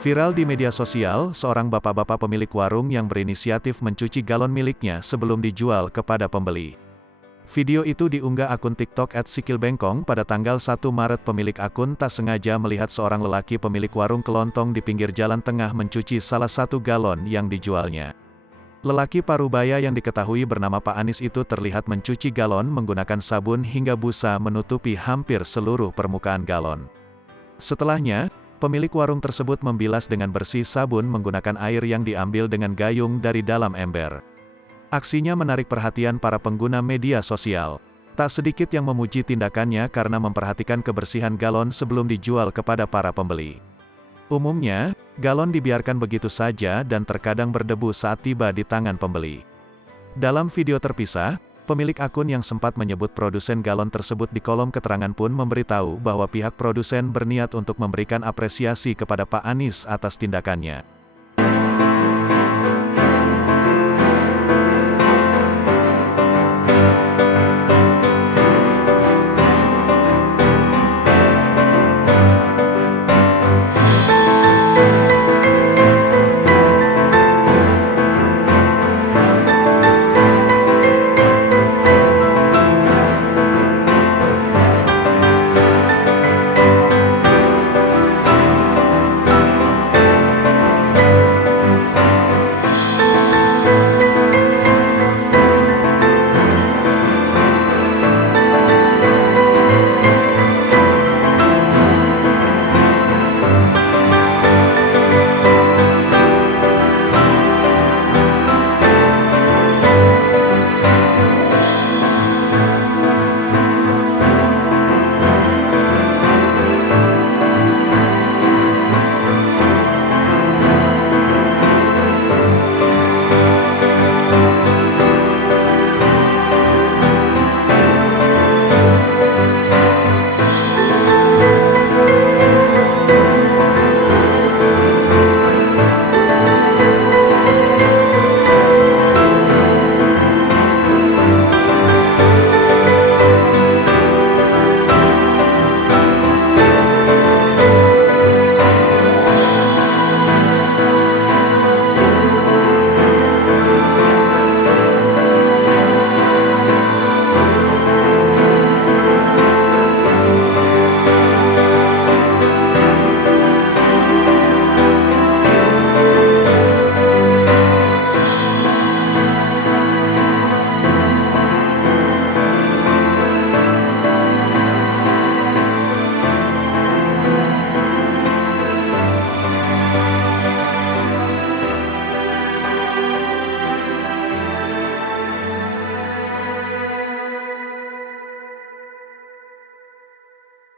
Viral di media sosial, seorang bapak-bapak pemilik warung yang berinisiatif mencuci galon miliknya sebelum dijual kepada pembeli. Video itu diunggah akun TikTok @sikilbengkong pada tanggal 1 Maret. Pemilik akun tak sengaja melihat seorang lelaki pemilik warung kelontong di pinggir jalan tengah mencuci salah satu galon yang dijualnya. Lelaki parubaya yang diketahui bernama Pak Anis itu terlihat mencuci galon menggunakan sabun hingga busa menutupi hampir seluruh permukaan galon. Setelahnya, pemilik warung tersebut membilas dengan bersih sabun menggunakan air yang diambil dengan gayung dari dalam ember. Aksinya menarik perhatian para pengguna media sosial. Tak sedikit yang memuji tindakannya karena memperhatikan kebersihan galon sebelum dijual kepada para pembeli. Umumnya, galon dibiarkan begitu saja dan terkadang berdebu saat tiba di tangan pembeli. Dalam video terpisah, pemilik akun yang sempat menyebut produsen galon tersebut di kolom keterangan pun memberitahu bahwa pihak produsen berniat untuk memberikan apresiasi kepada Pak Anis atas tindakannya.